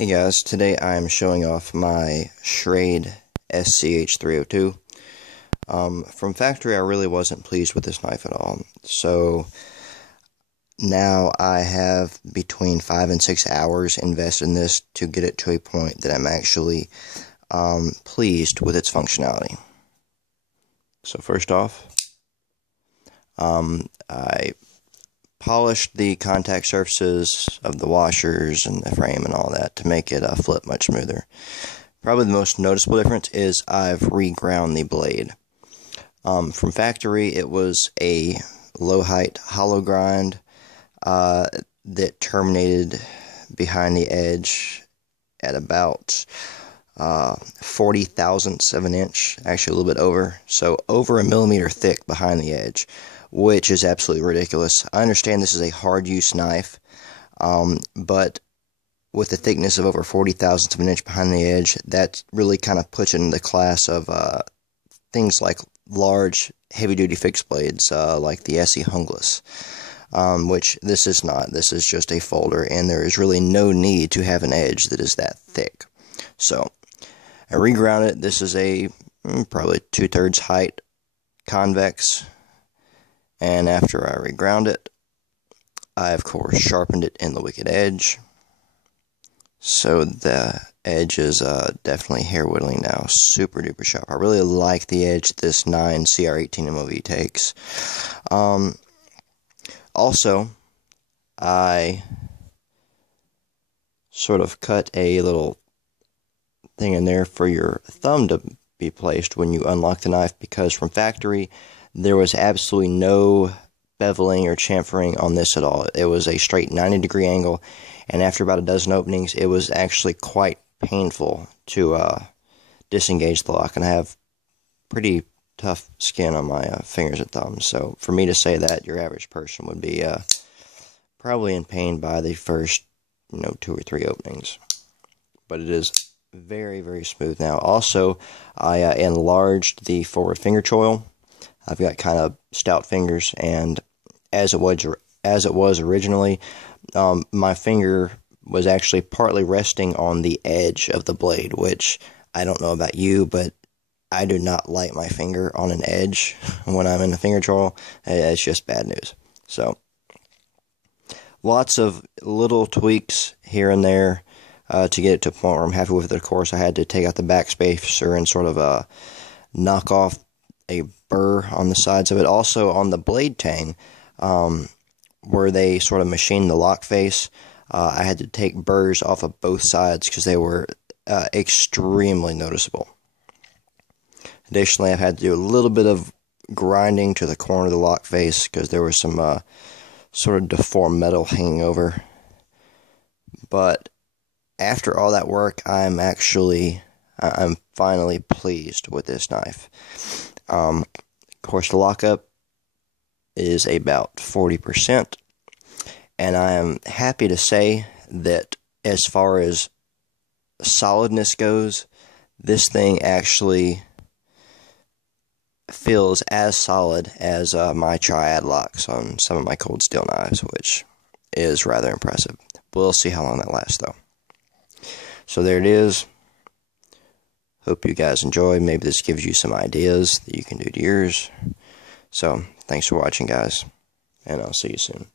Hey guys, today I am showing off my Schrade SCH302. From factory, I really wasn't pleased with this knife at all. So now I have between 5 and 6 hours invested in this to get it to a point that I'm actually pleased with its functionality. So first off, I polished the contact surfaces of the washers and the frame and all that to make it flip much smoother. Probably the most noticeable difference is I've reground the blade. From factory, it was a low height hollow grind that terminated behind the edge at about 40 thousandths of an inch, actually a little bit over, so over a millimeter thick behind the edge, which is absolutely ridiculous. I understand this is a hard use knife, but with a thickness of over 40 thousandths of an inch behind the edge, that really kind of puts it in the class of things like large heavy duty fixed blades like the SE Hungless, which this is not. This is just a folder, and there is really no need to have an edge that is that thick. So I reground it. This is a probably 2/3 height convex, and after I reground it, I of course sharpened it in the wicked edge. So the edge is definitely hair whittling now, super duper sharp. I really like the edge this 9 CR18 MOV takes. Also, I sort of cut a little thing in there for your thumb to be placed when you unlock the knife, because from factory there was absolutely no beveling or chamfering on this at all. It was a straight 90-degree angle, and after about a dozen openings it was actually quite painful to disengage the lock, and I have pretty tough skin on my fingers and thumbs, so for me to say that your average person would be probably in pain by the first 2 or 3 openings, but it is very, very smooth now. Also, I enlarged the forward finger choil. I've got kind of stout fingers, and as it was originally, my finger was actually partly resting on the edge of the blade, which I don't know about you, but I do not like my finger on an edge when I'm in the finger choil. It's just bad news. So lots of little tweaks here and there to get it to a point where I'm happy with it. Of course, I had to take out the backspacer and sort of knock off a burr on the sides of it. Also, on the blade tang, where they sort of machined the lock face, I had to take burrs off of both sides because they were extremely noticeable. Additionally, I've had to do a little bit of grinding to the corner of the lock face because there was some sort of deformed metal hanging over. But after all that work, I'm finally pleased with this knife. Of course, the lockup is about 40%, and I am happy to say that as far as solidness goes, this thing actually feels as solid as my triad locks on some of my cold steel knives, which is rather impressive. We'll see how long that lasts, though. So there it is. Hope you guys enjoy. Maybe this gives you some ideas that you can do to yours. So, thanks for watching, guys, and I'll see you soon.